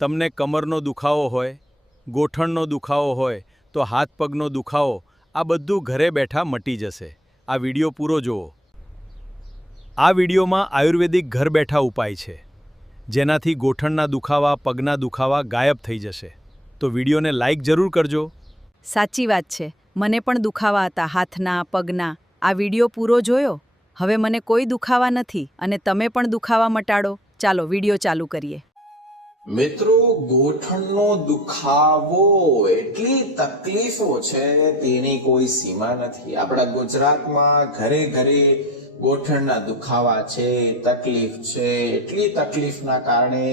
તમને કમરનો દુખાવો હોય, ગોઠણનો દુખાવો હોય તો હાથ પગનો દુખાવો આ બધું ઘરે બેઠા મટી જશે। આ વિડિયો પૂરો જુઓ। આ વિડિયોમાં આયુર્વેદિક ઘર બેઠા ઉપાય છે જેનાથી ગોઠણના દુખાવા, પગના દુખાવા ગાયબ થઈ જશે। તો વિડિયોને લાઈક જરૂર કરજો। સાચી વાત છે, મને પણ દુખાવા હતા હાથના, પગના। આ વિડિયો પૂરો જોયો, હવે મને કોઈ દુખાવા નથી અને તમે પણ દુખાવા મટાડો। ચાલો વિડિયો ચાલુ કરીએ। મિત્રો, ગોઠણનો દુખાવો એટલી તકલીફો છે તેની કોઈ સીમા નથી। આપણા ગુજરાતમાં ઘરે ઘરે ગોઠણના દુખાવા છે, તકલીફ છે। એટલી તકલીફના કારણે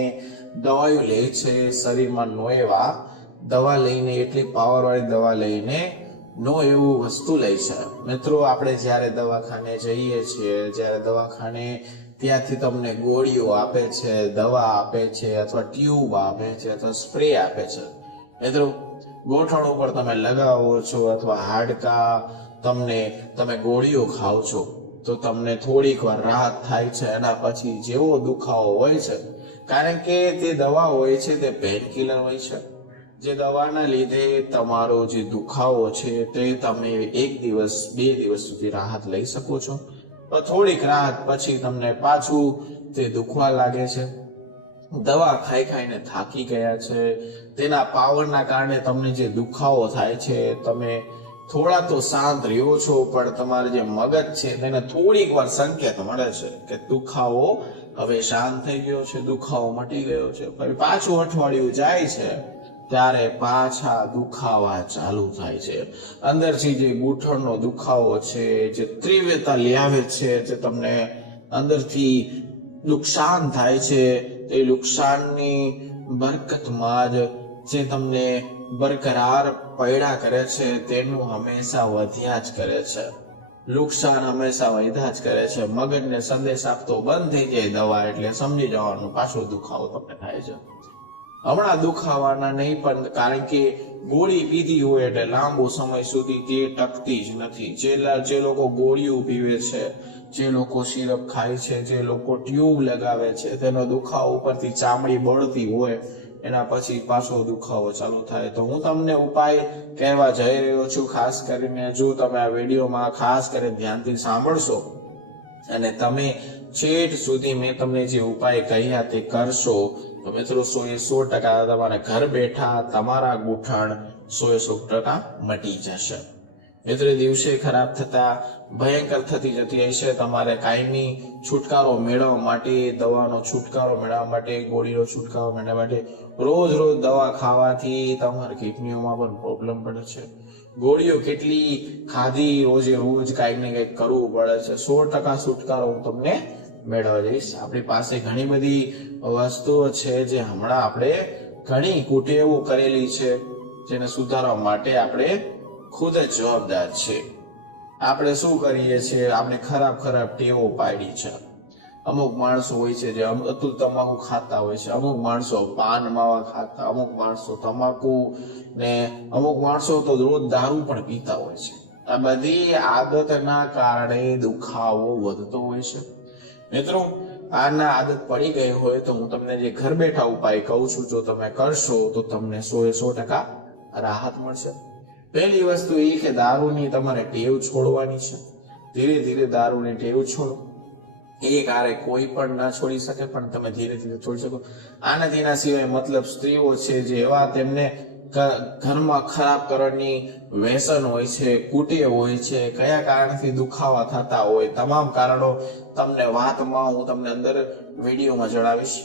દવાઓ લે છે, શરીરમાં નો એવા દવા લઈને, એટલી પાવરવાળી દવા લઈને નો એવું વસ્તુ લે છે। મિત્રો, આપણે જ્યારે દવાખાને જઈએ છીએ, જ્યારે દવાખાને ત્યાંથી તમને ગોળીઓ આપે છે, દવા આપે છે, અથવા ટ્યુબ આપે છે, અથવા સ્પ્રે આપે છે। મિત્રો, ગોઠણ ઉપર તમે લગાવો છો અથવા હાડકા તમે ગોળીઓ ખાઓ છો તો તમને થોડીક વાર રાહત થાય છે। એના પછી જેવો દુખાવો હોય છે, કારણ કે તે દવા હોય છે તે પેન કિલર હોય છે, જે દવાના લીધે તમારો જે દુખાવો છે તે તમે 1 દિવસ 2 દિવસ સુધી રાહત લઈ શકો છો। થોડીક રાહત પછી તમને પાછું તે દુખવા લાગે છે। દવા ખાઈને થાકી ગયા છે, તેના પાવરના કારણે તમને જે દુખાવો થાય છે, તમે થોડા તો શાંત રહ્યો છો, પણ તમારે જે મગજ છે તેને થોડીક વાર સંકેત મળે છે કે દુખાવો હવે શાંત થઈ ગયો છે, દુખાવો મટી ગયો છે। પછી પાછું અઠવાડિયું જાય છે ત્યારે પાછા દુખાવા ચાલુ થાય છે। અંદરથી જે ગૂંઠણનો દુખાવો છે, જે તીવ્રતા લાવે છે, જે તમને અંદરથી નુકસાન થાય છે, તે નુકસાનની બરકતમાં જ જે તમને બરકરાર પડ્યા કરે છે તેનું હંમેશા વધ્યા જ કરે છે। નુકસાન હંમેશા વધ્યા જ કરે છે। મગજને સંદેશ આપતો બંધ થઈ જાય દવા એટલે સમજી જવાનું પાછો દુખાવો તમને થાય છે। હમણાં દુખાવાના નહીં, પણ કારણ કે ગોળી પીધી હોય એટલે લાંબો સમય સુધી તે ટકતી જ નથી। જે લોકો ગોળીઓ પીવે છે, જે લોકો સિરપ ખાય છે, જે લોકો ટ્યુબ લગાવે છે, તેનો દુખાવો ઉપરથી ચામડી બળતી હોય એના પછી પાછો દુખાવો ચાલુ થાય। તો હું તમને ઉપાય કહેવા જઈ રહ્યો છું। ખાસ કરીને જો તમે આ વિડીયોમાં ખાસ કરીને ધ્યાનથી સાંભળશો અને તમે છેટ સુધી મેં તમને જે ઉપાય કહ્યા તે કરશો તો મિત્રો 100% તમારે ઘર બેઠા તમારા ગૂંઠણ 100% મટી જશે। મિત્રો, દિવસે ખરાબ થતા ભયંકર થતી જતી હશે। તમારે કાયમી છુટકારો મેળવવા માટે, દવાનો છુટકારો મેળવવા માટે, ગોળીનો છુટકારો મેળવવા માટે રોજ દવા ખાવાથી તમારી કિડનીઓમાં પણ પ્રોબ્લેમ પડે છે। ગોળીઓ કેટલી ખાધી, રોજ કાંઈક ને કંઈક કરવું પડે છે। 100% છુટકારો હું તમને મેળવવા જઈશ। આપણી પાસે ઘણી બધી વસ્તુઓ છે જે હમણાં આપણે ઘણી કુટેવો કરેલી છે, જેને સુધારવા માટે આપણે ખુદ જ જવાબદાર છે। આપણે શું કરીએ છીએ, આપણે ખરાબ ટેવો પાડી છે। અમુક માણસો હોય છે જે અતુલ તમાકુ ખાતા હોય છે, અમુક માણસો પાન માવા ખાતા, અમુક માણસો તમાકુ ને અમુક માણસો તો રોજ દારૂ પણ પીતા હોય છે। આ બધી આદતના કારણે દુખાવો વધતો હોય છે। મિત્રો, આના આદત પડી ગઈ હોય તો હું તમને જે ઘર બેઠા ઉપાય કહું છું, જો તમે કરશો તો તમને 100% રાહત મળશે। પહેલી વસ્તુ એ કે દારૂની તમારે ટેવ છોડવાની છે। ધીરે ધીરે દારૂની ટેવ છોડો। એક હારે કોઈ પણ ના છોડી શકે, પણ તમે ધીરે ધીરે છોડી શકો। આના સિવાય મતલબ સ્ત્રીઓ છે જે એવા તેમને ઘરમાં ખરાબ કરવાની વ્યસન હોય છે, કુટેવ હોય છે, કયા કારણથી દુખાવા થતા હોય, તમામ કારણો તમને વાતમાં હું તમને અંદર વિડીયોમાં જણાવીશ।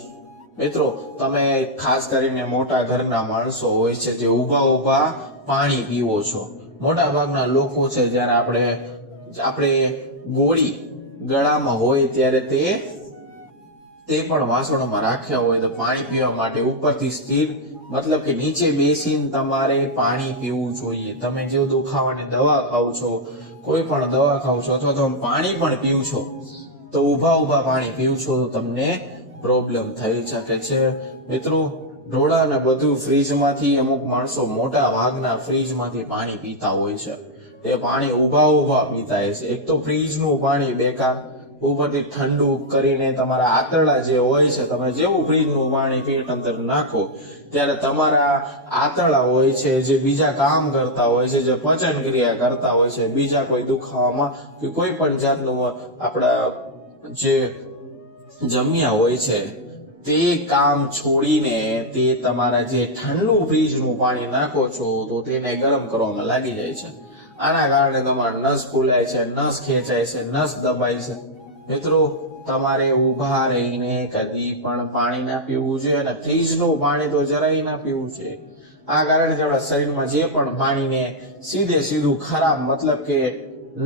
મિત્રો, તમે ખાસ કરીને મોટા ઘરના માણસો હોય છે જે ઊભા પાણી પીવો છો। મોટા ભાગના લોકો છે જ્યારે આપણે ગોળી ગળામાં હોય ત્યારે તે પણ વાસણોમાં રાખ્યા હોય તો પાણી પીવા માટે ઉપરથી સ્થિર, મતલબ કે નીચે બેસીને તમારે પાણી પીવું જોઈએ। તમે જો દુખાવાની દવા ખાવ છો, કોઈ પણ દવા ખાવ છો અથવા તમે પાણી પણ પીવ છો તો ઊભા પાણી પીવ છો તો તમને પ્રોબ્લેમ થઈ શકે છે। મિત્રો, ઢોળા ને બધું ફ્રીજમાંથી, અમુક માણસો મોટા ભાગના ફ્રીજમાંથી પાણી પીતા હોય છે। તે પાણી ઊભા પીતા હોય છે। એક તો ફ્રીજનું પાણી બેકાર, ઉપરથી ઠંડુ કરીને તમારા આંતરડા જે હોય છે, તમે જેવું ફ્રીજનું પાણી પેટ અંદર નાખો ત્યારે તમારા આંતરડા હોય છે જે બીજા કામ કરતા હોય છે, જે પચન ક્રિયા કરતા હોય છે, બીજા કોઈ દુખાવામાં કે કોઈ પણ જાતનું આપણા જે જમ્યા હોય છે તે કામ છોડીને તે તમારા જે ઠંડુ ફ્રીજનું પાણી નાખો છો તો તેને ગરમ કરવામાં લાગી જાય છે. આના કારણે તમારા નસ ફૂલાય છે, નસ ખેંચાય છે, નસ દબાય છે. મિત્રો, તમારે ઊભા રહીને કદી પણ પાણી ના પીવું જોઈએ અને ફ્રીજનું પાણી તો જરાય ના પીવું જોઈએ. આ કારણે આપણા શરીરમાં જે પણ પાણીને સીધું ખરાબ મતલબ કે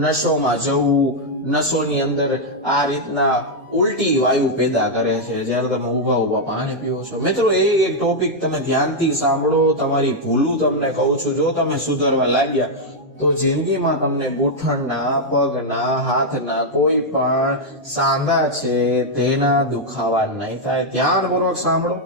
નસોમાં જવું, નસોની અંદર આ રીતના ઉલટી વાયુ પેદા કરે છે જ્યારે તમે ઊભા પાણી પીવો છો. મિત્રો, એક ટોપિક તમે ધ્યાનથી સાંભળો, તમારી ભૂલું તમને કહું છું. જો તમે સુધારવા લાગ્યા તો જિંદગીમાં તમને ગોઠણના, પગના, હાથના કોઈ પણ સાંધા છે તેના દુખાવા નહીં થાય. ધ્યાનપૂર્વક સાંભળો.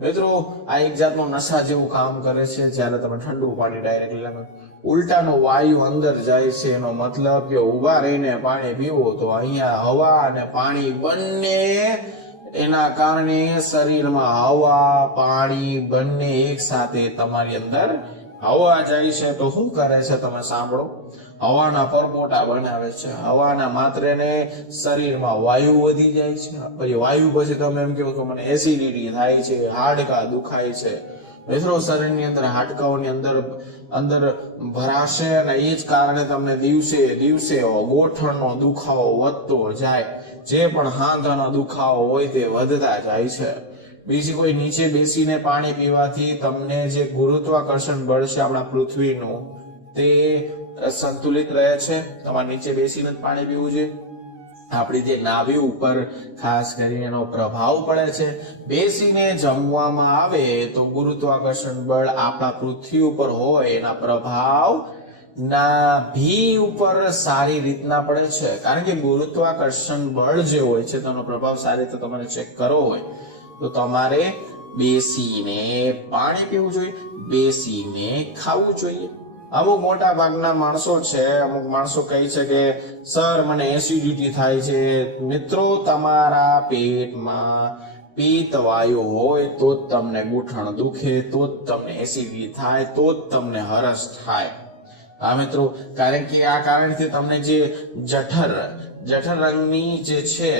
મિત્રો, આ એક જાતનું નશા જેવું કામ કરે છે. જ્યારે તમે ઠંડુ પાણી ડાયરેક્ટ લો, ઉલટાનો વાયુ અંદર જાય છે, એનો મતલબ કે ઊભા રહીને પાણી પીવો તો અહીંયા હવા અને પાણી બંને, એના કારણે શરીરમાં હવા પાણી બંને એક સાથે તમારી અંદર હવા જાય છે તો શું કરે છે તમે સાંભળો. હવાના પરપોટા બનાવે છે, હવાના માત્રને શરીરમાં વાયુ વધી જાય છે. પછી વાયુ પછી તમે એમ કહો કે મને એસિડિટી થાય છે, હાડકા દુખાય છે. મિત્રો, શરીરની અંદર હાડકાઓની અંદર ભરાશે અને એ જ કારણે તમને દિવસે ગોઠણનો દુખાવો વધતો જાય. જે પણ હાંધાનો દુખાવો હોય તે વધતા જાય છે. બીજી કોઈ નીચે બેસીને પાણી પીવાથી તમને જે ગુરુત્વાકર્ષણ બળ છે આપણા પૃથ્વીનું તે સંતુલિત રહે છે. તમારે નીચે બેસીને જ પાણી પીવું જોઈએ. આપણી જે નાભી ઉપર ખાસ કરીને એનો પ્રભાવ પડે છે. બેસીને જમવામાં આવે તો ગુરુત્વાકર્ષણ બળ આપણા પૃથ્વી ઉપર હોય એના પ્રભાવ નાભી ઉપર સારી રીતના પડે છે. કારણ કે ગુરુત્વાકર્ષણ બળ જે હોય છે તેનો પ્રભાવ સારી રીતે તમારે ચેક કરવો હોય તો તમારે બેસીને પાણી પીવું જોઈએ, બેસીને ખાવું જોઈએ. અમુક મોટા ભાગના માણસો છે, અમુક માણસો કહે છે કે સર મને એસિડિટી થાય છે. મિત્રો, તમારા પેટમાં પિત્ત વાયુ હોય તો જ તમને ગૂંઠણ દુખે, તો જ તમને એસિડિટી થાય, તો જ તમને હરસ થાય. હા મિત્રો, કારણ કે આ કારણથી તમને જે જઠર રંગની જે છે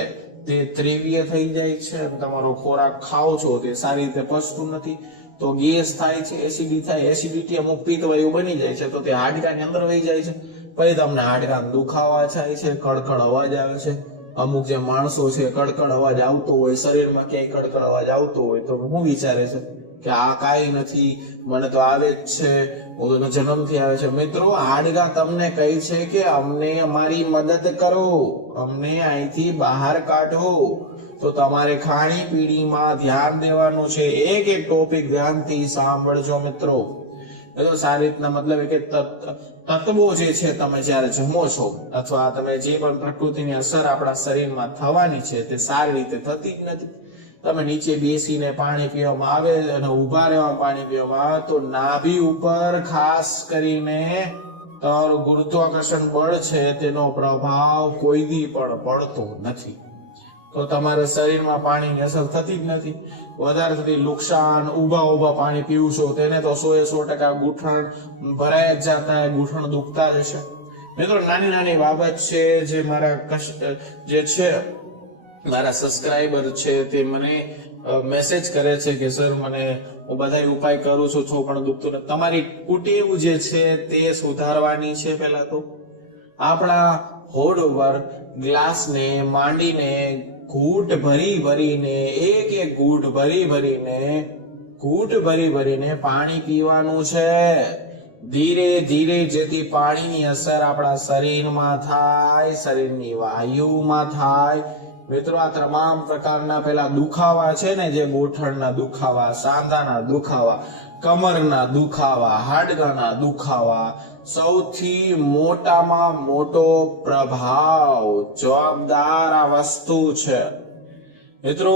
તે ત્રેવીય થઈ જાય છે. તમારો ખોરાક ખાઓ છો તે સારી રીતે પચતું નથી તો ગેસ થાય છે, એસિડિટી અમુક પિત્ત વાયુ બની જાય છે તો તે હાડકાની અંદર વહી જાય છે. પછી તમને હાડકાનો દુખાવા થાય છે, કડકડ અવાજ આવે છે. અમુક જે માણસો છે કડકડ અવાજ આવતો હોય, શરીરમાં ક્યાંય કડકડ અવાજ આવતો હોય તો શું વિચારે છે કે આ કાંઈ નથી, મને તો આવે જ છે, હું તો જન્મથી આવે છે. મિત્રો, હાડકા તમને કહે છે કે અમને અમારી મદદ કરો, અમને અહીંથી બહાર કાઢો. તો તમારે ખાણીપીણીમાં ધ્યાન દેવાનું છે. એક ટોપિક ધ્યાનથી સાંભળજો મિત્રો. તો સારી રીતના મતલબ કે તત્વો જે છે તમે જ્યારે જમો છો અથવા તમે જે પણ પ્રકૃતિની અસર આપણા શરીરમાં થવાની છે તે સારી રીતે થતી જ નથી. તમે નીચે બેસીને પાણી પીવામાં આવે અને ઉભા રહેવા પાણી પીવામાં આવે તો નાભી ઉપર ખાસ કરીને તમારું ગુરુત્વાકર્ષણ બળ છે તેનો પ્રભાવ કોઈ દી પણ પડતો નથી. તો તમારા શરીરમાં પાણીની અસર થતી જ નથી. વધારે થતી નુકસાન, ઉભા પાણી પીવું છો તેને તો 100% ગૂંઠણ ભરાય જ જતા, ગૂંઠણ દુખતા જ હશે. મિત્રો, નાની બાબત છે જે મારા સબસ્ક્રાઇબર છે તે મને મેસેજ કરે છે કે સર મને હું બધા ઉપાય કરું છું પણ દુખતું નથી. તમારી કુટેવ જે છે તે સુધારવાની છે. પહેલા તો આપણા હોડ ઉપર ગ્લાસને માંડીને ઘૂંટ ભરીને પાણી પીવાનું છે. ધીરે જેથી પાણીની અસર આપણા શરીરમાં થાય, શરીરની વાયુમાં થાય. મિત્રો, આ તમામ પ્રકારના પેલા દુખાવા છે ને, જે ગોઠણના દુખાવા, સાંધાના દુખાવા, કમરના દુખાવા, હાડકાના દુખાવા, સૌથી મોટામાં મોટો પ્રભાવ જવાબદાર આ વસ્તુ છે. મિત્રો,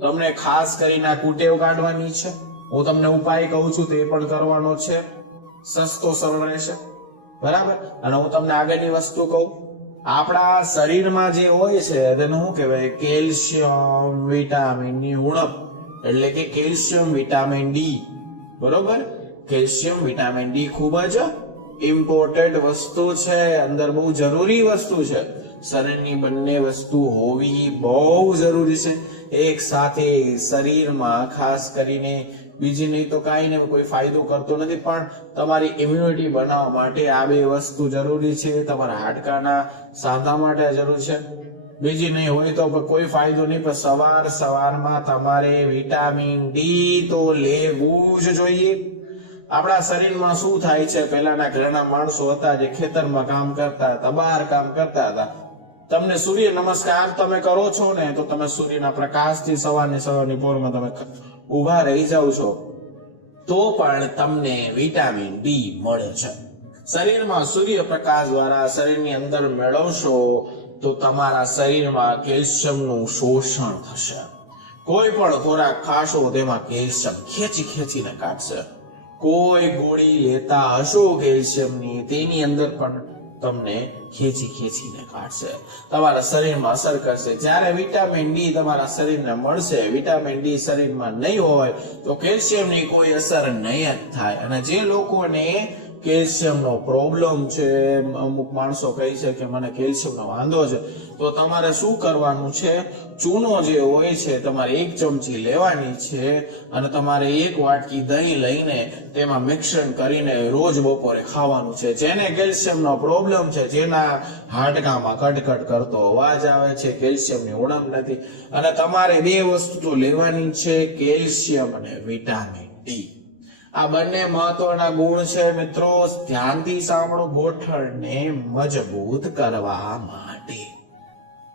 તમને ખાસ કરીને આ કુટેવ કાઢવાની છે. હું તમને ઉપાય કહું છું તે પણ કરવાનો છે. સસ્તો સરળ રહેશે, બરાબર. અને હું તમને આગળની વસ્તુ કહું આપણા શરીરમાં જે હોય છે તેને શું કહેવાય? કેલ્શિયમ વિટામિનની ઉણપ, એટલે કે કેલ્શિયમ વિટામિન ડી. બરોબર? કેલ્શિયમ વિટામિન ડી ખૂબ જ ઇમ્પોર્ટન્ટ વસ્તુ છે, અંદર બહુ જરૂરી વસ્તુ છે. શરીરની બંને વસ્તુ હોવી બહુ જરૂરી છે એક સાથે શરીરમાં. ખાસ કરીને બીજી નહીં તો કાંઈ ને કોઈ ફાયદો કરતો નથી, પણ તમારી ઇમ્યુનિટી બનાવવા માટે આ બે વસ્તુ જરૂરી છે. તમારા હાડકાના સાંધા માટે જરૂર છે. બીજી નહીં હોય તો કોઈ ફાયદો નહીં, પણ સવારમાં તમારે વિટામિન ડી તો લેવું જ જોઈએ. આપણા શરીરમાં શું થાય છે? પહેલાના ઘણા માણસો હતા જે ખેતરમાં કામ કરતા હતા, બહાર કામ કરતા હતા. તમને સૂર્ય નમસ્કાર તમે કરો છો ને, તો તમે સૂર્યના પ્રકાશથી સવારની પોરમાં તમે ઉભા રહી જાવ છો, તો પણ તમને વિટામિન ડી મળે છે. શરીરમાં સૂર્યપ્રકાશ દ્વારા શરીરની અંદર મેળવશો તો તમારા શરીરમાં કેલ્શિયમનું શોષણ થશે. કોઈ પણ ખોરાક ખાશો તેમાં કેલ્શિયમ ખેંચીને કાઢશે. કોઈ ગોળી લેતા હશો કેલ્શિયમની, તેની અંદર પણ તમને ખેંચીને કાઢશે, તમારા શરીરમાં અસર કરશે. જ્યારે વિટામિન ડી તમારા શરીરને મળશે, વિટામિન ડી શરીરમાં નહીં હોય તો કેલ્શિયમની કોઈ અસર નહીં જ થાય. અને જે લોકોને કેલ્શિયમનો પ્રોબ્લેમ છે, અમુક માણસો કહે છે કે મને કેલ્શિયમનો વાંધો છે, તો તમારે શું કરવાનું છે? ચૂનો જે હોય છે તમારે 1 ચમચી લેવાની છે, અને તમારે 1 વાટકી દહીં લઈને તેમાં મિશ્રણ કરીને રોજ બપોરે ખાવાનું છે. જેને કેલ્શિયમનો પ્રોબ્લેમ છે, જેના હાડકામાં કડકડ કરતો અવાજ આવે છે, કેલ્શિયમની ઉણપ નથી, અને તમારે 2 વસ્તુ તો લેવાની છે, કેલ્શિયમ અને વિટામિન ડી. આ બંને મહત્વના ગુણ છે મિત્રો, ધ્યાનથી સાંભળો. ગોઠણને મજબૂત કરવા માટે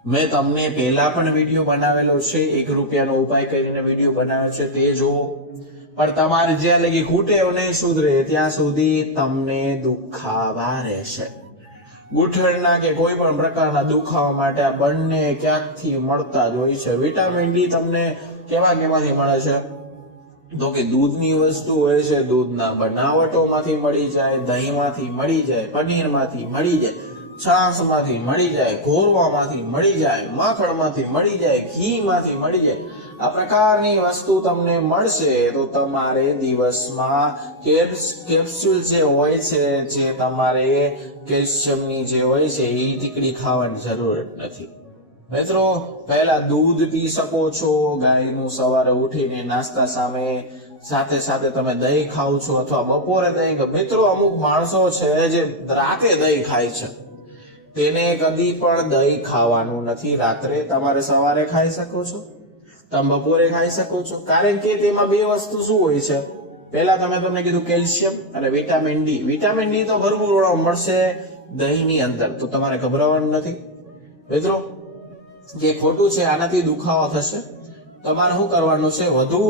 મેં તમને પહેલા પણ વિડીયો બનાવેલો છે, 1 રૂપિયાનો ઉપાય કરીને વિડીયો બનાવ્યો છે, તે જુઓ. પણ તમારે જ્યાં લગી ખૂટે નહીં સુધરે ત્યાં સુધી તમને દુખાવા રહેશે. ગૂંઠણના કે કોઈ પણ પ્રકારના દુખાવા માટે આ બંને ક્યાંકથી મળતા જ હોય છે. વિટામિન ડી તમને કેમાંથી મળે છે? તો કે દૂધની વસ્તુ હોય છે, દૂધના બનાવટોમાંથી મળી જાય, દહીંમાંથી મળી જાય, પનીરમાંથી મળી જાય, છાશમાંથી મળી જાય, ઘોરવામાંથી મળી જાય, માખણમાંથી મળી જાય, ઘીમાંથી મળી જાય. આ પ્રકારની વસ્તુ તમને મળશે તો તમારે દિવસમાં કેપ્સ્યુલ જે હોય છે, જે તમારે કેલ્શિયમની જે હોય છે એ ટીકડી ખાવાની જરૂર નથી. મિત્રો, પહેલા દૂધ પી શકો છો, ગાયનું સવારે ઉઠીને નાસ્તા સાથે તમે દહીં ખાવ છો, અથવા બપોરે દહીં. મિત્રો, અમુક માણસો છે જે રાતે દહીં ખાય છે, તેને કદી પણ દહીં ખાવાનું નથી રાત્રે. તમારે સવારે ખાઈ શકો છો, તમે બપોરે ખાઈ શકો છો, કારણ કે તેમાં 2 વસ્તુ શું હોય છે? પહેલા તમને કીધું કેલ્શિયમ અને વિટામિન ડી. વિટામિન ડી તો ભરપૂર મળશે દહીંની અંદર, તો તમારે ગભરાવાનું નથી. મિત્રો, જે ખોટું છે, આનાથી દુખાવો થશે. તમારે શું કરવાનું છે? વધુ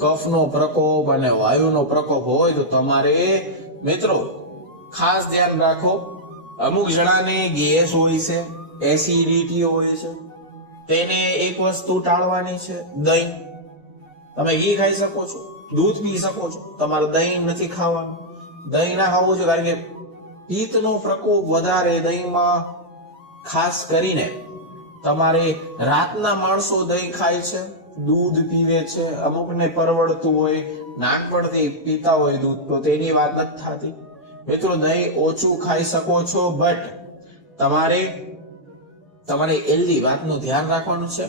કફનો પ્રકોપ અને વાયુનો પ્રકોપ હોય તો તમારે મિત્રો ખાસ ધ્યાન રાખો. અમુક જણાને ગેસ હોય છે, એસિડિટી હોય છે, તેને એક વસ્તુ ટાળવાની છે, દહીં. તમે ઘી ખાઈ શકો છો, દૂધ પી શકો છો, તમારે દહીં નથી ખાવાનું. દહીં ના ખાવું છે કારણ કે પિત્તનો પ્રકોપ વધારે દહીંમાં. ખાસ કરીને તમારે રાતના માણસો દહીં ખાય છે, દૂધ પીવે છે, અમુકને પરવડતું હોય, નાનપણથી પીતા હોય દૂધ, તો તેની વાત નથી થતી. મિત્રો, દહીં ઓછું ખાઈ શકો છો, બટ તમારે હેલ્ધી વાતનું ધ્યાન રાખવાનું છે.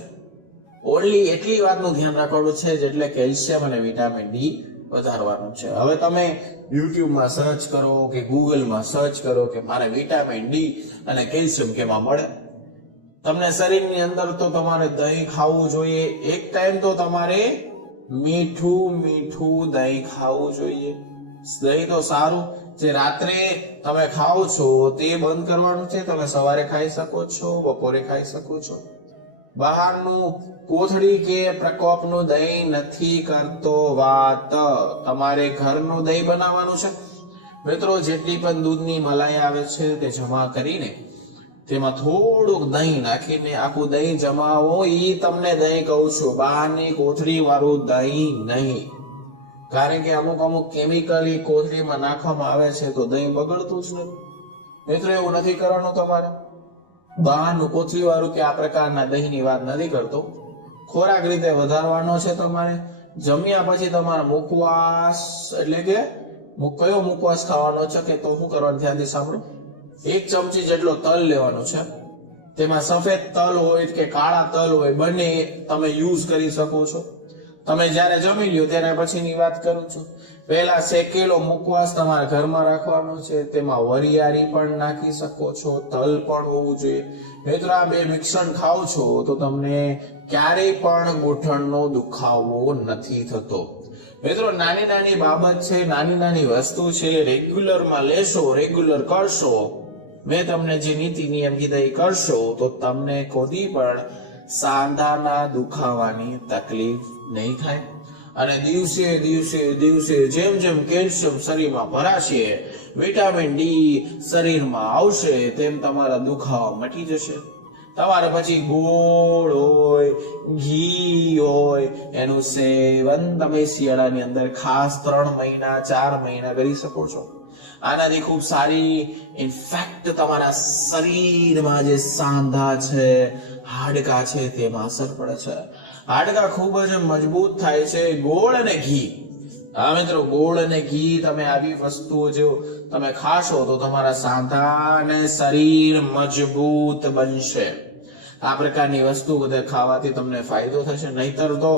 ઓનલી એટલી વાતનું ધ્યાન રાખવાનું છે જેટલે કેલ્શિયમ અને વિટામિન ડી વધારવાનું છે. હવે તમે યુટ્યુબમાં સર્ચ કરો કે ગૂગલમાં સર્ચ કરો કે મારે વિટામિન ડી અને કેલ્શિયમ કેમાં મળે, તમને શરીરની અંદર તો તમારે દહીં ખાવું જોઈએ. એક ટાઈમ તો તમારે મીઠું દહીં ખાવું જોઈએ. દહીં તો સારું, જે રાત્રે તમે ખાઓ છો તે બંધ કરવાનું છે. તમે સવારે ખાઈ શકો છો, બપોરે ખાઈ શકો છો. બહારનું કોથળી કે પ્રકોપનું દહીં નથી કરતો વાત. તમારે ઘરનું દહીં બનાવવાનું છે. મિત્રો, જેટલી પણ દૂધની મલાઈ આવે છે તે જમા કરીને તેમાં થોડુંક દહીં નાખીને આખું દહીં જમાવો. એ તમને દહીં કહું છું, બહારની કોથળી વાળું દહીં નહીં. કારણ કે અમુક કેમિકલ કોથળીમાં નાખવામાં આવે છે તો દહીં બગડતું જ નથી. મિત્રો, એવું નથી કરવાનું તમારે. બહારનું કોથળીવાળું કે આ પ્રકારના દહીંની વાત નથી કરતો. ખોરાક રીતે વધારવાનો છે તમારે. જમ્યા પછી તમારે મુખવાસ એટલે કે કયો મુખવાસ ખાવાનો છે કે તો શું કરવાનું ધ્યાનથી સાંભળો. 1 ચમચી જેટલો તલ લેવાનો છે. તેમાં સફેદ તલ હોય કે કાળા તલ હોય બંને તમે યુઝ કરી શકો છો. તમે જ્યારે જમી લ્યો ત્યારે પછીની વાત કરું છું. પહેલા શેકેલો મુખવાસ તમારા ઘરમાં રાખવાનો છે. તેમાં વરિયાળી પણ નાખી શકો છો, તલ પણ હોવું જોઈએ. મિત્રો આ બે મિશ્રણ ખાવ છો તો તમને ક્યારેય પણ ગોઠણનો દુખાવો નથી થતો. મિત્રો નાની નાની બાબત છે, નાની નાની વસ્તુ છે, રેગ્યુલરમાં લેશો, રેગ્યુલર કરશો, મેં તમને જે નીતિ નિયમ કીધા એ કરશો તો તમને કોઈ પણ સાંધાના દુખાવાની તકલીફ નહીં થાય. અને દિવસે દિવસે દિવસે જેમ જેમ કેલ્શિયમ શરીરમાં ભરાશે, વિટામિન ડી શરીરમાં આવશે, તેમ તમારા દુખાવા મટી જશે. તમારે પછી ગોળ હોય, ઘી હોય, એનું સેવન તમે શિયાળાની અંદર ખાસ 3 મહિના 4 મહિના કરી શકો છો. આનાથી ખૂબ સારી ઇન્ફેક્ટ તમારા શરીરમાં જે સાંધા છે, હાડકા છે તેમાં અસર પડે છે. હાડકા ખૂબ જ મજબૂત થાય છે. ગોળ અને ઘી, હા મિત્રો, ગોળ અને ઘી તમે આવી વસ્તુઓ જો તમે ખાશો તો તમારા સાંધા અને શરીર મજબૂત બનશે. આ પ્રકારની વસ્તુ બધા ખાવાથી તમને ફાયદો થશે, નહીતર તો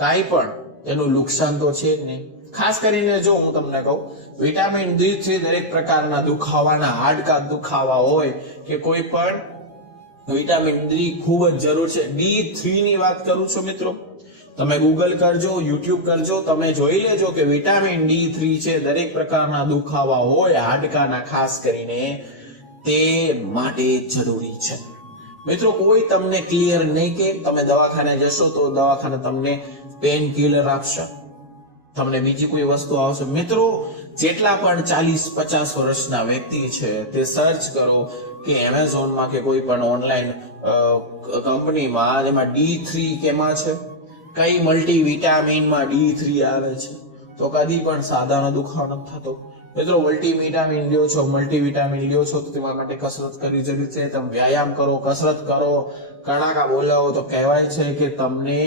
કાંઈ પણ એનું નુકસાન તો છે જ નહીં. ખાસ કરીને જો હું તમને કહું, વિટામિન D3 દરેક પ્રકારના દુખાવાના, હાડકા દુખાવા હોય કે કોઈ પણ વિટામિન ડી ખૂબ જ જરૂર છે. D3 ની વાત કરું છું મિત્રો, તમે ગૂગલ કરજો, યુટ્યુબ કરજો, તમે જોઈ લેજો કે વિટામિન D3 છે દરેક પ્રકારના દુખાવા હોય હાડકાના ખાસ કરીને તે માટે જરૂરી છે. મિત્રો કોઈ તમને ક્લિયર નહીં કે તમે દવાખાને જશો તો દવાખાને તમને પેન કિલર આપશે, તમને બીજી કોઈ વસ્તુ આવશે. મિત્રો જેટલા પણ 40-50 વર્ષના વ્યક્તિ છે તે સર્ચ કરો કે એમેઝોનમાં કે કોઈ પણ ઓનલાઈન કંપનીમાં એમાં D3 કેમાં છે, કઈ મલ્ટીવિટામિનમાં D3 આવે છે, તો કદી પણ સાદાનો દુખાવો નથી થતો. મિત્રો મલ્ટીવિટામિન લ્યો છો, મલ્ટીવિટામિન લ્યો છો તો તમારા માટે કસરત કરવી જરૂરી છે. તમે વ્યાયામ કરો, કસરત કરો, કણાકા બોલાવો તો કહેવાય છે કે તમને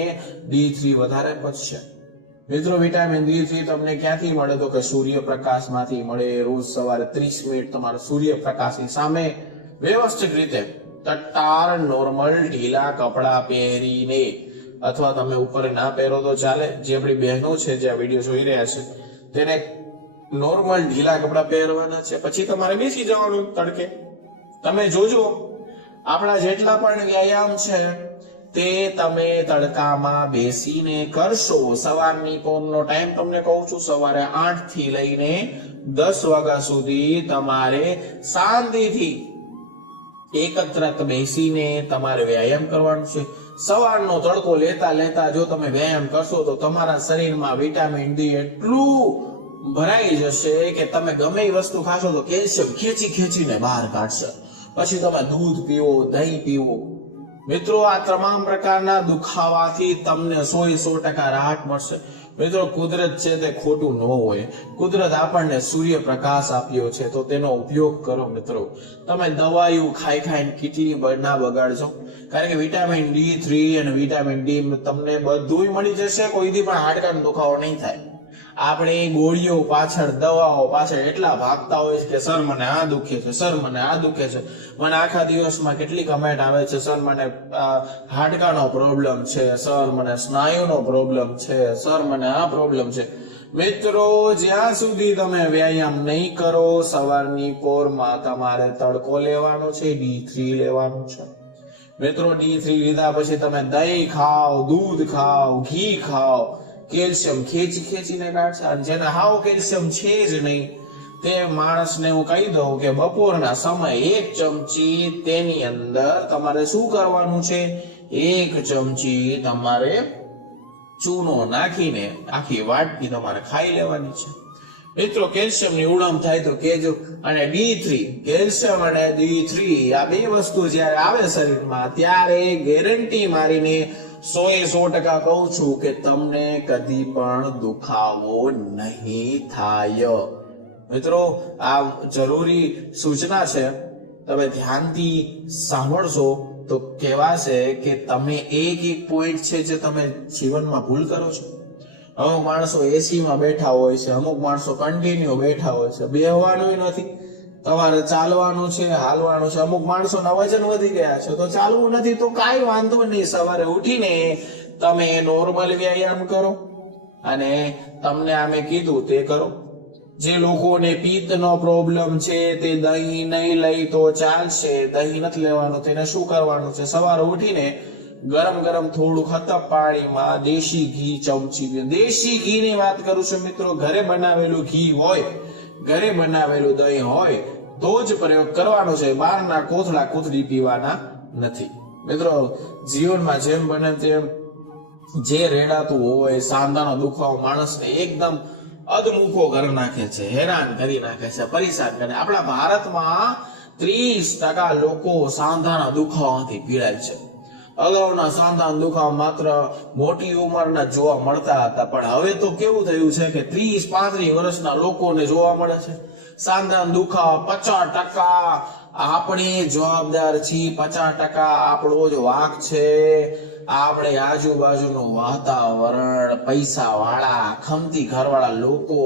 D3 વધારે પચશે. મિત્રો વિટામિન D3 તમને ક્યાંથી મળે તો કે સૂર્યપ્રકાશમાંથી મળે. રોજ સવારે 30 મિનિટ તમારે સૂર્યપ્રકાશની સામે વ્યવસ્થિત રીતે તટ્ટાર નોર્મલ ઢીલા કપડા પહેરીને, અથવા તમે ઉપર ના પહેરો તો ચાલે, જે આપણી બહેનો છે જે આ વિડીયો જોઈ રહ્યા છે તેને નોર્મલ ઢીલા કપડા પહેરવાના છે. પછી તમારે બેસી જવાનું તડકે. તમે જોજો આપણા જેટલા પણ વ્યાયામ છે તે તમે તડકામાં બેસીને કરશો. સવારની પોરનો ટાઈમ તમને કહું છું, સવારે 8 થી લઈને 10 વાગ્યા સુધી તમારે શાંતિથી એકત્રિત બેસીને તમારે વ્યાયામ કરવાનું છે. સવારનો તડકો લેતા લેતા જો તમે વ્યાયામ કરશો તો તમારા શરીરમાં વિટામિન ડી એટલું ભરાઈ જશે કે તમે ગમે એ વસ્તુ ખાશો તો કેલ્શિયમ ખેંચી ખેંચીને બહાર કાઢશે. પછી તમે દૂધ પીવો, દહીં પીવો. મિત્રો આ તમામ પ્રકારના દુખાવાથી તમને 100% રાહત મળશે. મિત્રો કુદરત છે તે ખોટું ન હોય. કુદરત આપણને સૂર્યપ્રકાશ આપ્યો છે તો તેનો ઉપયોગ કરો. મિત્રો તમે દવાઈઓ ખાઈ ખાઈને કેટલી ના બગાડજો, કારણ કે વિટામિન D3 અને વિટામિન ડી તમને બધું મળી જશે. કોઈથી પણ હાડકાનો દુખાવો નહીં થાય. આપણે ગોળીઓ પાછળ, દવાઓ પાછળ એટલા ભાગતા હોય કે સર મને આ દુખે છે, સર મને આ દુખે છે, મને આખા દિવસમાં કેટલી કમેન્ટ આવે છે, સર મને હાડકાનો પ્રોબ્લેમ છે, સર મને સ્નાયુનો પ્રોબ્લેમ છે, સર મને આ પ્રોબ્લેમ છે. મિત્રો જ્યાં સુધી તમે વ્યાયામ નહીં કરો, સવારની પોરમાં તમારે તડકો લેવાનો છે, D3 લેવાનું છે. મિત્રો D3 લીધા પછી તમે દહીં ખાઓ, દૂધ ખાઓ, ઘી ખાઓ, કેલ્શિયમ ખેંચીને કાઢશે. અને જેને હાવ કેલ્શિયમ છે જ નહીં તે માણસને હું કહી દઉં કે બપોરના સમય 1 ચમચી તેની અંદર તમારે શું કરવાનું છે, 1 ચમચી તમારે ચૂનો નાખીને આખી વાટકી તમારે ખાઈ લેવાની છે. મિત્રો કેલ્શિયમની ઉણપ થાય તો કેજો. અને D3, કેલ્શિયમ અને D3 આ બે વસ્તુ જ્યારે આવે શરીરમાં ત્યારે ગેરંટી મારીને 100% કહું છું કે તમને કદી પણ દુખાવો નહીં થાય. મિત્રો આ જરૂરી સૂચના છે. તમે ધ્યાનથી સાંભળશો તો કહેવાશે કે તમે એક પોઈન્ટ છે જે તમે જીવનમાં ભૂલ કરો છો. અમુક માણસો એસી માં બેઠા હોય છે, અમુક માણસો કન્ટિન્યુ બેઠા હોય છે, બેહવાનું નથી, તમારે ચાલવાનું છે, હાલવાનું છે. અમુક માણસોના વજન વધી ગયા છે તો ચાલવું નથી, તો કાંઈ વાંધો નહીં, સવારે ઉઠીને તમે નોર્મલ વ્યાયામ કરો અને તમને આમે કીધું તે કરો. જે લોકોને પિત્તનો પ્રોબ્લેમ છે તે દહીં નહીં લઈ તો ચાલશે, દહીં નથી લેવાનું, તેને શું કરવાનું છે, સવારે ઉઠીને ગરમ ગરમ થોડું ખતમ પાણીમાં દેશી ઘી ચમચી, દેશી ઘી ની વાત કરું છું મિત્રો, ઘરે બનાવેલું ઘી હોય, ઘરે બનાવેલું દહીં હોય તો જ પ્રયોગ કરવાનો છે, બહારના કોથળા કોથળી પીવાના નથી. મિત્રો જીવનમાં જેમ બને તેમ જે રેડાતું હોય, સાંધાનો દુખાવો માણસને એકદમ અધમુખો કરી નાખે છે, હેરાન કરી નાખે છે, પરેશાન કરે. આપણા ભારતમાં 30% લોકો સાંધાના દુખાવાથી પીડાય છે. અગાઉના સાંધાના દુખાવા માત્ર મોટી ઉંમરના જોવા મળતા હતા, પણ હવે તો કેવું થયું છે કે 30-35 વર્ષના લોકોને જોવા મળે છે સાંધાના દુખાવા. 50% આપણે જવાબદાર છીએ, 50% આપણો જ વાંક છે. આપણે આજુબાજુનું વાતાવરણ, પૈસા વાળા, ખમતી ઘરવાળા લોકો,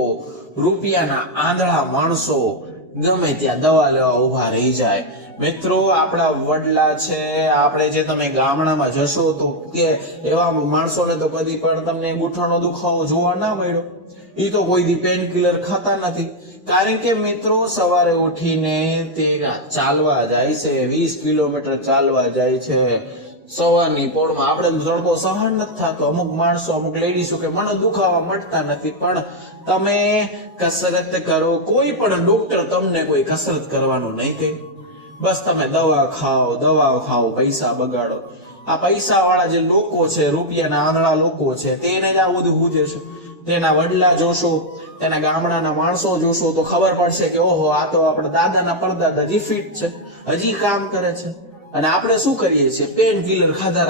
રૂપિયાના આંધળા માણસો ગમે ત્યાં દવા લેવા ઉભા રહી જાય. મિત્રો આપણા વડલા છે, આપણે જે તમે ગામડામાં જશો તો કે એવા માણસોને તો કદી પણ તમને ગૂંઠણનો દુખાવો જોવા ના મળ્યો. એ તો કોઈ દી પેન કિલર ખાતા નથી, કારણ કે મિત્રો સવારે ઉઠીને તે ચાલવા જાય છે, 20 કિલોમીટર ચાલવા જાય છે સવારની પોળમાં. આપણે તડકો સહન નથી થતો. અમુક માણસો, અમુક લેડીઝો કે મને દુખાવા મળતા નથી, પણ તમે કસરત કરો. કોઈ પણ ડોક્ટર તમને કોઈ કસરત કરવાનું નહીં કહે, બસ તમે દવા ખાઓ, પૈસા બગાડો. આ પૈસા વાળા જે લોકો છે, રૂપિયાના આંધળા લોકો છે, તેને જ આ બધું પૂછે છે. તેના વડલા જોશો, તેના ગામડાના માણસો જોશો તો ખબર પડશે કે ઓહો, આ તો આપણા દાદાના પરદાદા હજી ફિટ છે, હજી કામ કરે છે. અને આપણે શું કરીએ છીએ? પેન કિલર ખાધા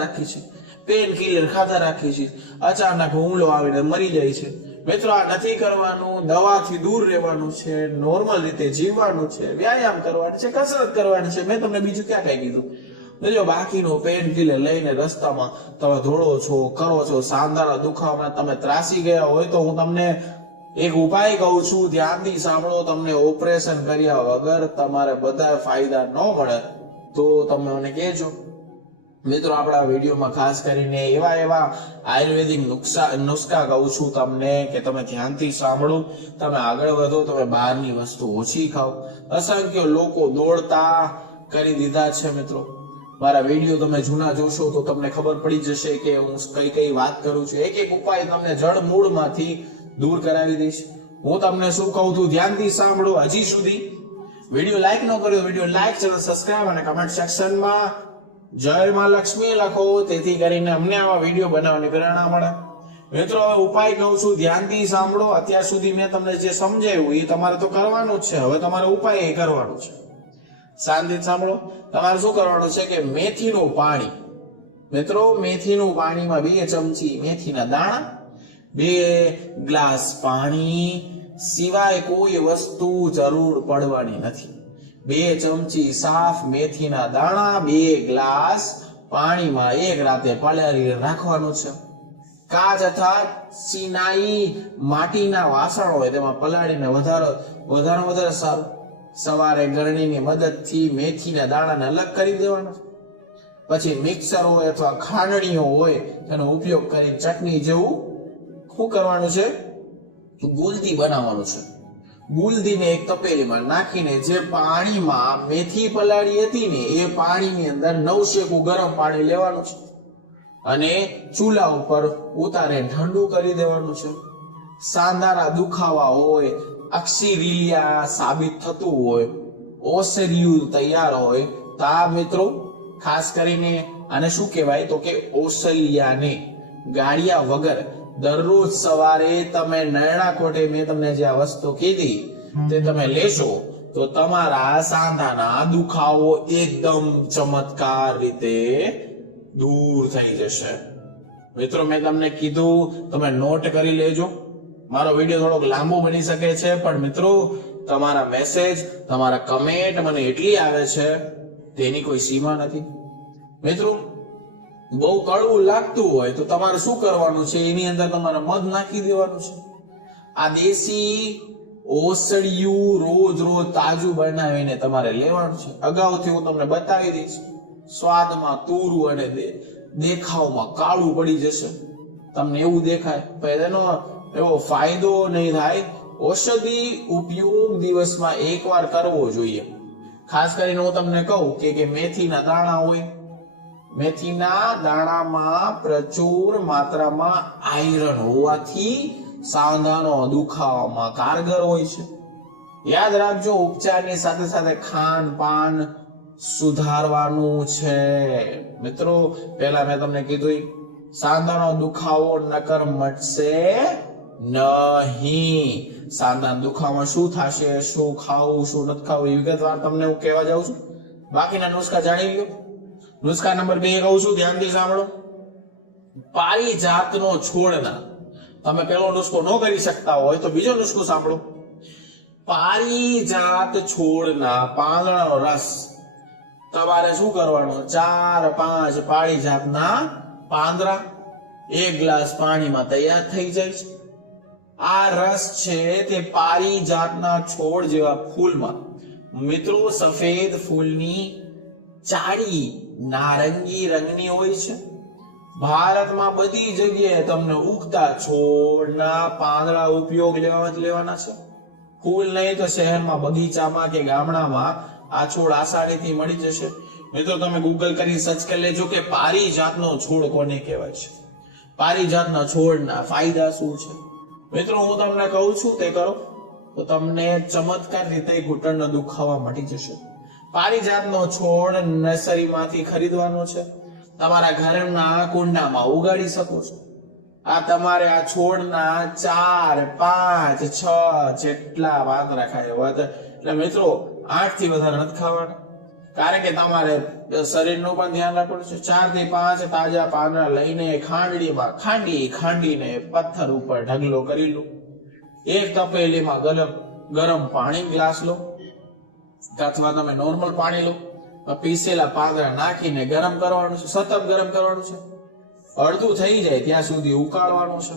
રાખીએ છીએ, અચાનક હુમલો આવીને મરી જાય છે. મિત્રો આ નથી કરવાનું, દવાથી દૂર રહેવાનું છે, નોર્મલ રીતે જીવવાનું છે, વ્યાયામ કરવાનું છે, કસરત કરવાની છે. મેં તમને બીજું ક્યાં કઈ કીધું? જો બાકીનું પેન કિલર લઈને રસ્તામાં તમે દોડો છો, કરો છો, સાંધાના દુખાવામાં તમે ત્રાસી ગયા હોય તો હું તમને એક ઉપાય કહું છું, ધ્યાનથી સાંભળો. તમને ઓપરેશન કર્યા વગર તમારે બધા ફાયદા ન મળે તો તમે મને કહેજો. મિત્રો આપણા વિડીયોમાં ખાસ કરીને એવા આયુર્વેદિક નુસ્ખા કહું છું તમને કે તમે ધ્યાનથી સાંભળો, તમે આગળ વધો, તમે બહારની વસ્તુ ઓછી ખાઓ. અસંખ્ય લોકો દોડતા કરી દીધા છે. મિત્રો મારા વિડીયો તમે જૂના જોશો તો તમને ખબર પડી જશે કે હું કઈ વાત કરું છું. એક ઉપાય તમને જડ મૂળમાંથી દૂર કરાવી દઈશ. હું તમને શું કહું છું ધ્યાનથી સાંભળો. હજી સુધી વિડીયો લાઈક ન કર્યો, વિડીયો લાઈક, ચેનલ સબસ્ક્રાઇબ અને કમેન્ટ સેક્શનમાં જય માં લક્ષ્મી લખો, તેથી કરીને અમને આવા વિડીયો બનાવવાની પ્રેરણા મળે. મિત્રો હવે ઉપાય કહું છું, ધ્યાનથી સાંભળો. અત્યાર સુધી મેં તમને જે સમજાવ્યું એ તમારે તો કરવાનું જ છે. હવે તમારે ઉપાય એ કરવાનું છે. શાંતિથી સાંભળો. તમારે શું કરવાનું છે કે મેથીનું પાણી, મિત્રો મેથીનું પાણીમાં 2 ચમચી મેથીના દાણા, 2 ગ્લાસ પાણી સિવાય કોઈ વસ્તુ જરૂર પડવાની નથી. 2 ચમચી સાફ મેથીના દાણા 2 ગ્લાસ પાણીમાં 1 રાતે પલાળી રાખવાનું છે. કાચ અથવા ચીનાઈ માટીના વાસણ હોય તેમાં પલાળીને વધારે સારું. સવારે ગરણીની મદદથી મેથીના દાણાને અલગ કરી દેવાના. પછી મિક્સર હોય અથવા ખાંડણીઓ હોય તેનો ઉપયોગ કરીને ચટણી જેવું શું કરવાનું છે? ગુલદી બનાવવાનું છે. ગુલદીને એક તપેલીમાં નાખીને જે પાણીમાં મેથી પલાળી હતી ને એ પાણીની અંદર 9 શેકું ગરમ પાણી લેવાનું છે અને ચૂલા ઉપર ઉતારીને ઠંડુ કરી દેવાનું છે. સાંધાના દુખાવા હોય, અક્સિરિલિયા સાબિત થતું હોય, ઓસેરિયું તૈયાર હોય તો આ મિત્રો ખાસ કરીને આને શું કહેવાય તો કે ઓસલિયાને ગાળિયા વગર દરરોજ સવારે તમે નયણા કોટે મેં તમને જે આ વસ્તુ કીધી તે તમે લેશો તો તમારા સાંધાના દુખાવો એકદમ ચમત્કાર રીતે દૂર થઈ જશે. મિત્રો મેં તમને કીધું તમે નોટ કરી લેજો. મારો વિડીયો થોડોક લાંબો બની શકે છે પણ મિત્રો તમારા મેસેજ, તમારા કમેન્ટ મને એટલી આવે છે તેની કોઈ સીમા નથી. મિત્રો, બહુ કડવું લાગતું હોય તો તમારે શું કરવાનું છે? એની અંદર તમારે મધ નાખી દેવાનું છે. આ દેશી ઓસડિયું રોજ રોજ તાજું બનાવીને તમારે લેવાનું છે. અગાઉથી હું તમને બતાવી દઈશ. સ્વાદમાં તુરું અને દેખાવમાં કાળું પડી જશે. તમને એવું દેખાય, પણ એનો એવો ફાયદો નહીં થાય. ઔષધિ ઉપયોગ દિવસમાં એકવાર કરવો જોઈએ. ખાસ કરીને હું તમને કહું કે મેથીના દાણા હોય, મેથીના દાણામાં પ્રચુર માત્રામાં આયરન હોવાથી સાંધાનો દુખાવામાં કારગર હોય છે. યાદ રાખજો, ઉપચારની સાથે સાથે ખાન પાન સુધારવાનું છે. મિત્રો, પહેલા મેં તમને કીધું, સાંધાનો દુખાવો નકર મટશે નહીં. સાંધાના દુખાવામાં શું થશે, શું ખાવું, શું નથી ખાવું, એ વિગતવાર તમને હું કહેવા જાઉં છું. બાકીના નુસ્ખા જાણી લો. નુસ્ખા નંબર 2 કહું છું, ધ્યાનથી સાંભળો. પારિજાતનો છોડના, તમે પેલો નુસ્ખો ન કરી શકતા હોય તો બીજો નુસ્ખો સાંભળો. પારિજાત છોડના પાંદડાનો રસ તમારે શું કરવાનો? 4-5 પારિજાતના પાંદડા 1 ગ્લાસ પાણીમાં તૈયાર થઈ જાય છે. આ રસ છે તે પારિજાતના છોડ જેવા ફૂલમાં, મિત્રો, સફેદ ફૂલની ચાડી નારંગી રંગની હોય છે. ભારતમાં બધી જગ્યાએ તમને ઉગતા છોડના પાંદડા ઉપયોગ લેવાના છે. ફૂલ નહીં તો શહેરમાં બગીચામાં કે ગામડામાં આ છોડ આસાનીથી મળી જશે. મિત્રો, તમે ગૂગલ કરી સર્ચ કરી લેજો કે પારિજાતનો છોડ કોને કહેવાય છે, પારિજાતના છોડના ફાયદા શું છે. મિત્રો, હું તમને કહું છું તે કરો તો તમને ચમત્કાર રીતે ઘૂંટણનો દુખાવા મટી જશે. પારિજાતનો છોડ નર્સરીમાંથી ખરીદવાનો છે. તમારા ઘરના કુંડામાં ઉગાડી શકો છો. આ તમારે આ છોડના 4, 5, 6 જેટલા પાંદડા ખાય. એટલે મિત્રો, 8 થી વધારે નથી ખાવાના, કારણ કે તમારે શરીરનું પણ ધ્યાન રાખવાનું છે. 4 થી 5 તાજા પાંદડા લઈને ખાંડણીમાં ખાંડીને પથ્થર ઉપર ઢગલો કરી લો. એક તપેલીમાં ગરમ પાણી ગ્લાસ લો, અથવા તમે નોર્મલ પાણી લો. પીસેલા પાંદડા નાખીને ગરમ કરવાનું છે, સતત ગરમ કરવાનું છે. અડધું થઈ જાય ત્યાં સુધી ઉકાળવાનું છે.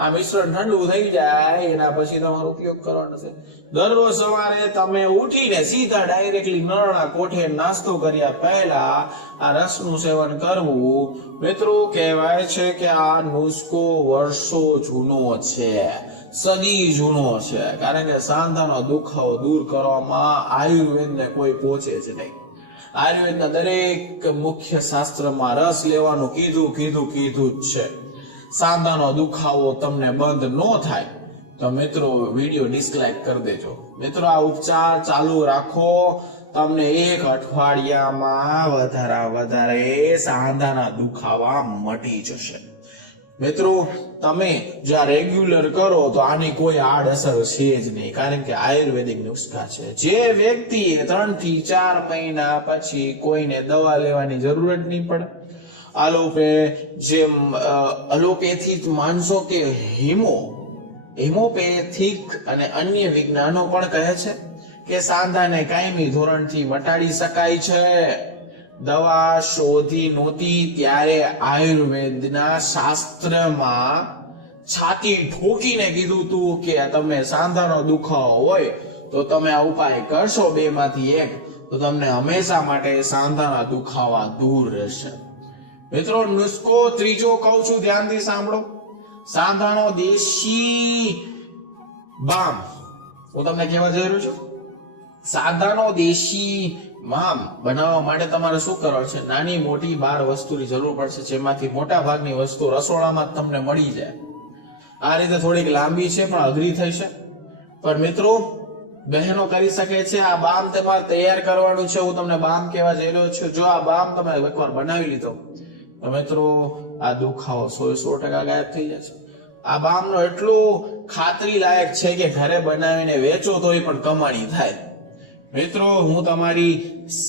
આ મિશ્રણ ઠંડુ થઈ જાય એના પછી તમારો ઉપયોગ કરવાનો છે. દરરોજ સવારે તમે ઉઠીને સીધા ડાયરેક્ટલી નળના કોઠે નાસ્તો કર્યા પહેલા આ રસનું સેવન કરવું. મિત્રો, કહેવાય છે કે આ નુસ્ખો વર્ષો જૂનો છે, સદી જૂનો છે, કારણ કે સાંધાનો દુખાવો દૂર કરવામાં આયુર્વેદને કોઈ પહોંચે જ નહીં. આયુર્વેદના દરેક મુખ્ય શાસ્ત્રમાં રસ લેવાનું કીધું જ છે. સાંધાનો દુખાવો તમને બંધ ન થાય તો મિત્રો વિડીયો ડિસલાઇક કરી દેજો. મિત્રો, આ ઉપચાર ચાલુ રાખો, તમને 1 અઠવાડિયામાં વધારે સાંધાના દુખાવા મટી જશે. મિત્રો, તમે જો રેગ્યુલર કરો તો આની કોઈ આડઅસર છે જ નહીં, કારણ કે આયુર્વેદિક નુસ્ખા છે. જે વ્યક્તિએ 3 થી 4 મહિના પછી કોઈને દવા લેવાની જરૂર જ નહીં પડે. એલોપેથી માનશો કે હિમોપેથિક અને અન્ય વિજ્ઞાનો પણ કહે છે કે સાંધાને કાયમી ધોરણથી મટાડી શકાય છે. દવા શોધી નહોતી ત્યારે આયુર્વેદના શાસ્ત્રમાં છાતી ઠોકીને કીધું હતું કે તમે સાંધાનો દુખાવો હોય તો તમે આ ઉપાય કરશો 2 માંથી 1 તો તમને હંમેશા માટે સાંધાના દુખાવા દૂર રહેશે. મિત્રો, નુસ્ખો ત્રીજો કહું છું, ધ્યાનથી સાંભળો. સાંધાનો દેશી બામ હું તમને કહેવા જઈ રહ્યો છું. સાંધાનો દેશી બામ બનાવવા માટે તમારે શું કરવાનું છે? નાની મોટી 12 વસ્તુની જરૂર પડશે, જેમાંથી મોટા ભાગની વસ્તુ રસોડામાં તમને મળી જાય. આ રીતે થોડીક લાંબી છે પણ અઘરી થશે, પણ મિત્રો બહેનો કરી શકે છે. આ બામ તમારે તૈયાર કરવાનું છે. હું તમને બામ કહેવા જઈ રહ્યો છું. જો આ બામ તમે એકવાર બનાવી લીધો તો મિત્રો આ દુખાવો 100% ગાયબ થઈ જશે. આ બામનો એટલો ખાતરી લાયક છે કે ઘરે બનાવીને વેચો તોય પણ કમાણી થાય. મિત્રો, હું તમારી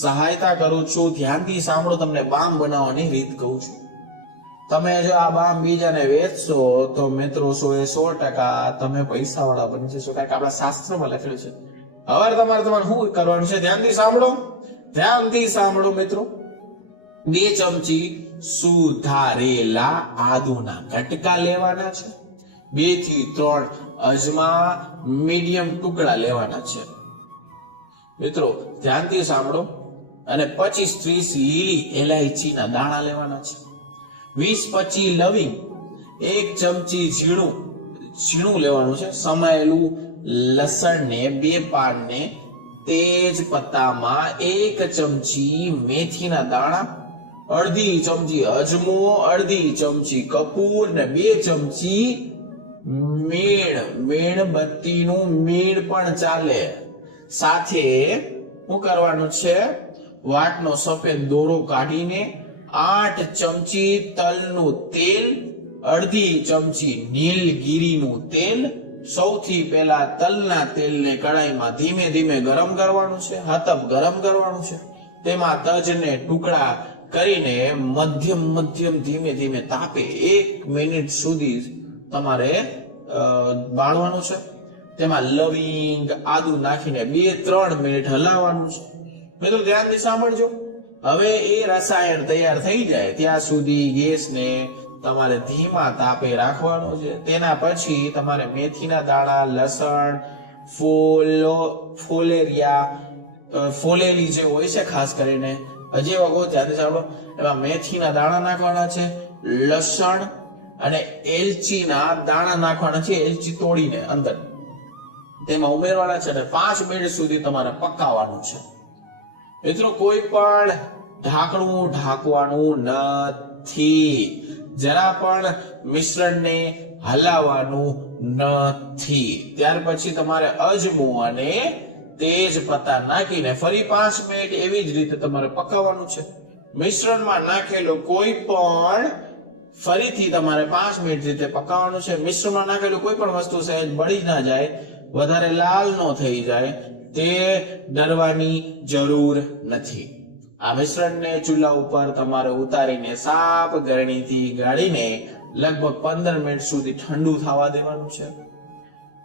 સહાયતા કરું છું, ધ્યાનથી સાંભળો. તમને બામ બનાવવાની રીત કહું છું. તમે જો આ બામ બીજાને વેચશો તો મિત્રો 100% તમે પૈસાવાળા બની જશો, કારણ કે આપણા શાસ્ત્રમાં લખેલું છે હવે તમારે શું કરવાનું છે? ધ્યાનથી સાંભળો મિત્રો. 2 ચમચી સુધારેલા આદુના કટકા લેવાના છે. 2 થી 3 અજમા મીડિયમ ટુકડા લેવાના છે. મિત્રો ધ્યાનથી સાંભળો. અને 25-30 લીલી એલાયચીના દાણા લેવાના છે. 20-25 લવિંગ, 1 ચમચી ઝીણું લેવાનું છે. સમાયેલું લસણ ને 2 પાનને, તેજ પત્તામાં 1 ચમચી મેથીના દાણા, 1/2 ચમચી અજમો, 1/2 ચમચી કપૂર ને 2 ચમચી મીણબત્તીનું મીણ પણ ચાલે. સાથે શું કરવાનું છે? વાટનો સફેદ દોરો કાઢીને 8 ચમચી તલનું તેલ, 1/2 ચમચી નીલગીરીનું તેલ. સૌથી પહેલા તલના તેલને કડાઈમાં ધીમે ધીમે ગરમ કરવાનું છે, હતપ ગરમ કરવાનું છે. તેમાં તજને ટુકડા કરીને મધ્યમ ધીમે ધીમે તાપે 1 મિનિટ સુધી તમારે બાળવાનું છે. તેમાં લવિંગ, આદુ નાખીને 2-3 મિનિટ હલાવવાનું છે. મિત્રો ધ્યાનથી સાંભળજો. હવે એ રસાયણ તૈયાર થઈ જાય ત્યાં સુધી ગેસને તમારે ધીમા તાપે રાખવાનો છે. તેના પછી તમારે મેથીના દાણા, લસણ, ફોલેલી જે હોય છે ખાસ કરીને, હજી વખત ધ્યાનથી સાંભળો, એમાં મેથીના દાણા નાખવાના છે, લસણ અને એલચીના દાણા નાખવાના છે, એલચી તોડીને અંદર તેમાં ઉમેરવાના છે અને 5 મિનિટ સુધી તમારે પકાવવાનું છે. મિત્રો કોઈ પણ ઢાંકણું ઢાંકવાનું નથી, જરા પણ મિશ્રણને હલાવવાનું નથી. ત્યાર પછી તમારે અજમો અને તેજ પત્તા નાખીને ફરી 5 મિનિટ એવી જ રીતે તમારે પકાવવાનું છે. મિશ્રણમાં નાખેલો કોઈ પણ ફરીથી તમારે 5 મિનિટ રીતે પકાવવાનું છે. મિશ્રણમાં નાખેલું કોઈ પણ વસ્તુ સહેજ બળી ના જાય, વધારે લાલ ન થઈ જાય, તે ડરવાની જરૂર નથી. આ મિશ્રણને ચૂલા ઉપર તમારે ઉતારીને સાફ ગરણીથી ગાળીને લગભગ 15 મિનિટ સુધી ઠંડુ થવા દેવાનું છે.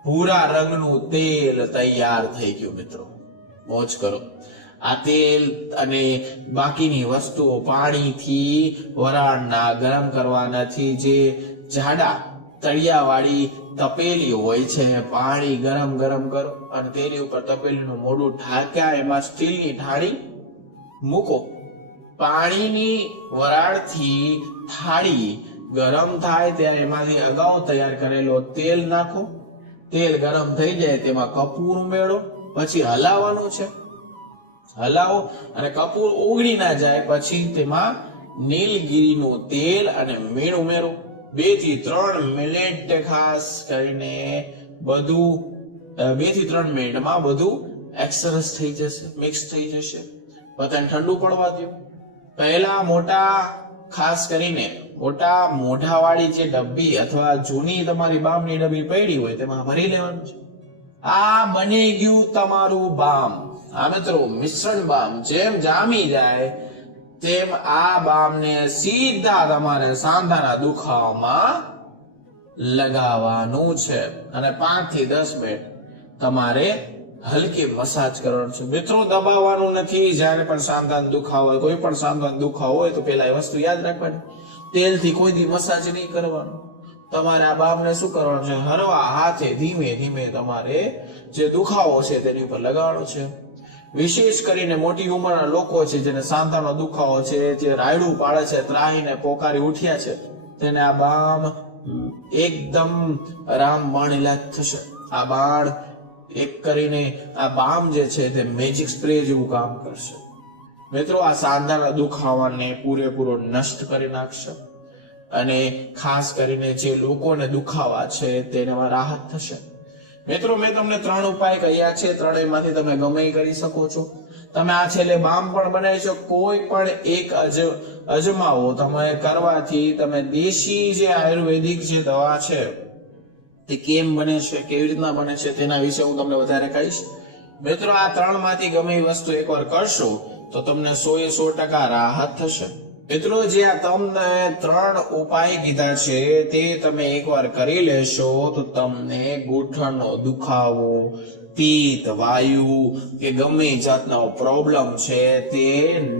ભૂરા રંગનું તેલ તૈયાર થઈ ગયું. મિત્રો મોજ કરો. આ તેલ અને બાકીની વસ્તુઓ પાણીથી વરાળના ગરમ કરવાનાથી જે જાડા તળિયાવાળી તપેલી હોય છે, પાણી ગરમ કરો અને તેની ઉપર તપેલીનું મોઢું ઢાંક્યા, એમાં સ્ટીલની ઢાળી મૂકો. પાણીની વરાળથી થાળી ગરમ થાય ત્યારે એમાંથી અગાઉ તૈયાર કરેલો તેલ નાખો. તેલ ગરમ થઈ જાય તેમાં કપૂર ઉમેરો, પછી હલાવવાનું છે. હલાવો અને કપૂર ઓગળી ના જાય પછી તેમાં નીલગીરીનું તેલ અને મીણ ઉમેરો. 2 થી 3 મિનિટ ખાસ કરીને બધું 2 થી 3 મિનિટમાં બધું એક્સરસ થઈ જશે, મિક્સ થઈ જશે. પછી ઠંડુ પડવા દો. પહેલા ખાસ કરીને મોટા મોઢાવાળી જે ડબ્બી અથવા જૂની તમારી બામની ડબ્બી પડી હોય તેમાં ભરી લેવાનું છે. આ બની ગયું તમારું બામ. આ મિત્રો મિશ્રણ બામ જેમ જામી જાય તેમ આ બામને સીધા તમારે સાંધાના દુખાવામાં લગાવવાનું છે અને 5 થી 10 મિનિટ તમારે હલકી મસાજ કરવાનું છે. મિત્રો દબાવવાનું નથી. જ્યારે પણ સાંધાનો દુખાવો હોય, કોઈ પણ સાંધાનો દુખાવો હોય તો પેલા એ વસ્તુ યાદ રાખવાની, તેલથી કોઈ દી મસાજ નહીં કરવાનું. તમારે આ બામને શું કરવાનું છે? હળવા હાથે ધીમે ધીમે તમારે જે દુખાવો છે તેની ઉપર લગાવવાનો છે. વિશેષ કરીને મોટી ઉંમરના લોકો છે જેને સાંધાનો દુખાવો છે, જે રાયડું પાડે છે, ત્રાહીને પોકારી ઉઠ્યા છે, તેને આ બામ એકદમ રામબાણ ઇલાજ થશે. આ બાણ એક કરીને આ બામ જે છે તે મેજિક સ્પ્રે જેવું કામ કરશે. મિત્રો આ સાંધાના દુખાવાને પૂરેપૂરો નષ્ટ કરી નાખશે અને ખાસ કરીને જે લોકોને દુખાવા છે તેનામાં રાહત થશે. મિત્રો મેં તમને 3 ઉપાય કહ્યા છે, ત્રણેયમાંથી તમે ગમે કરી શકો છો. તમે આ છેલ્લે બામ પણ બનાવી શકો. કોઈ પણ એક અજમાવો તમે કરવાથી તમે દેશી જે આયુર્વેદિક જે દવા છે તે કેમ બને છે, કેવી રીતના બને છે તેના વિશે હું તમને વધારે કહીશ. મિત્રો આ 3માંથી ગમે એ વસ્તુ એકવાર કરશો તો તમને 100% રાહત થશે. મિત્રો જે આ તમને 3 ઉપાય કીધા છે તે તમે એકવાર કરી લેશો તો તમને ગોઠણનો દુખાવો, પિત્ત, વાયુ કે ગમે જાતનો પ્રોબ્લેમ છે તે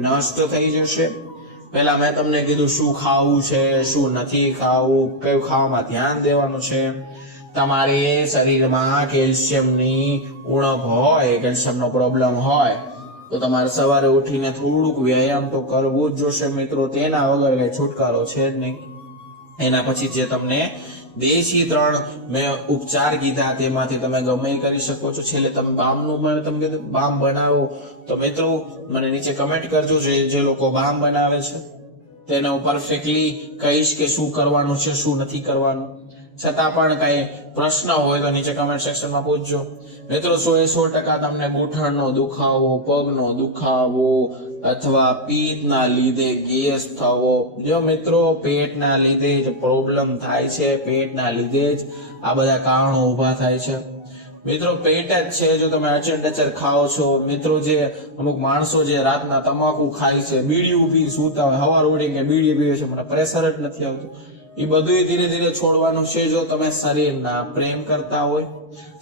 નષ્ટ થઈ જશે. પહેલા મેં તમને કીધું શું ખાવું છે, શું નથી ખાવું, કયું ખાવામાં ધ્યાન દેવાનું છે. તમારે શરીરમાં કેલ્શિયમની ઉણપ હોય, કેલ્શિયમનો પ્રોબ્લેમ હોય તો તમારે સવારે ઉઠીને થોડુંક વ્યાયામ તો કરવું જ જોશે મિત્રો. તેના વગર કઈ છુટકારો છે જ નહીં. એના પછી જે તમને દેશી 3 મેં ઉપચાર કીધા તેમાંથી તમે ગમે એ કરી શકો છો. છેલ્લે તમે બામનું મને તમે કીધું બામ બનાવો તો મિત્રો મને નીચે કમેન્ટ કરજો. જે લોકો બામ બનાવે છે તેને હું પરફેક્ટલી કહીશ કે શું કરવાનું છે, શું નથી કરવાનું. છતાં પણ કઈ પ્રશ્ન હોય તો નીચે કમેન્ટ સેક્શનમાં પૂછજો. મિત્રો 100% તમને ગૂંઠણનો દુખાવો, પગનો દુખાવો અથવા પિત્તના લીધે ગેસ થવો, જો મિત્રો પેટના લીધે જ પ્રોબ્લેમ થાય છે, પેટના લીધે જ આ બધા કારણો ઊભા થાય છે. મિત્રો પેટ જ છે. જો તમે અચર ખાઓ છો, મિત્રો જે અમુક માણસો જે રાતના તમાકુ ખાય છે, બીડી પી સૂતા હોય, સવાર ઉઠીને બીડી પીવે છે, મને પ્રેશર જ નથી આવતું. એ બધું ધીરે ધીરે છોડવાનું છે. જો તમે શરીરના પ્રેમ કરતા હોય,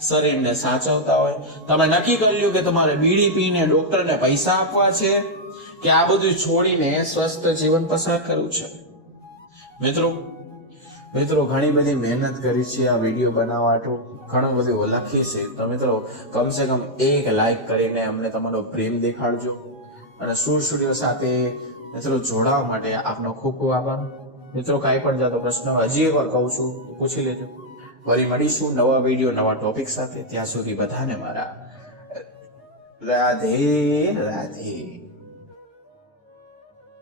શરીરને સાચવતા હોય, તમે નક્કી કરી લ્યો કે તમારે બીડી પીને ડોક્ટરને પૈસા આપવા છે કે આ બધું છોડીને સ્વસ્થ જીવન પસાર કરવું છે. મિત્રો ઘણી બધી મહેનત કરી છે આ વિડીયો બનાવવા માટે, ઘણું બધું લખી છે. તો મિત્રો કમસે કમ 1 લાઈક કરીને અમને તમારો પ્રેમ દેખાડજો. અને સુર સ્ટુડિયો સાથે મિત્રો જોડાવા માટે આપનો ખૂબ ખૂબ આભાર. મિત્રો કાંઈ પણ જાતો પ્રશ્ન હજી એકવાર કહું છું પૂછી લેજો. ફરી મળીશું નવા વિડીયો, નવા ટોપિક સાથે. ત્યાં સુધી બધાને મારા રાધે રાધે.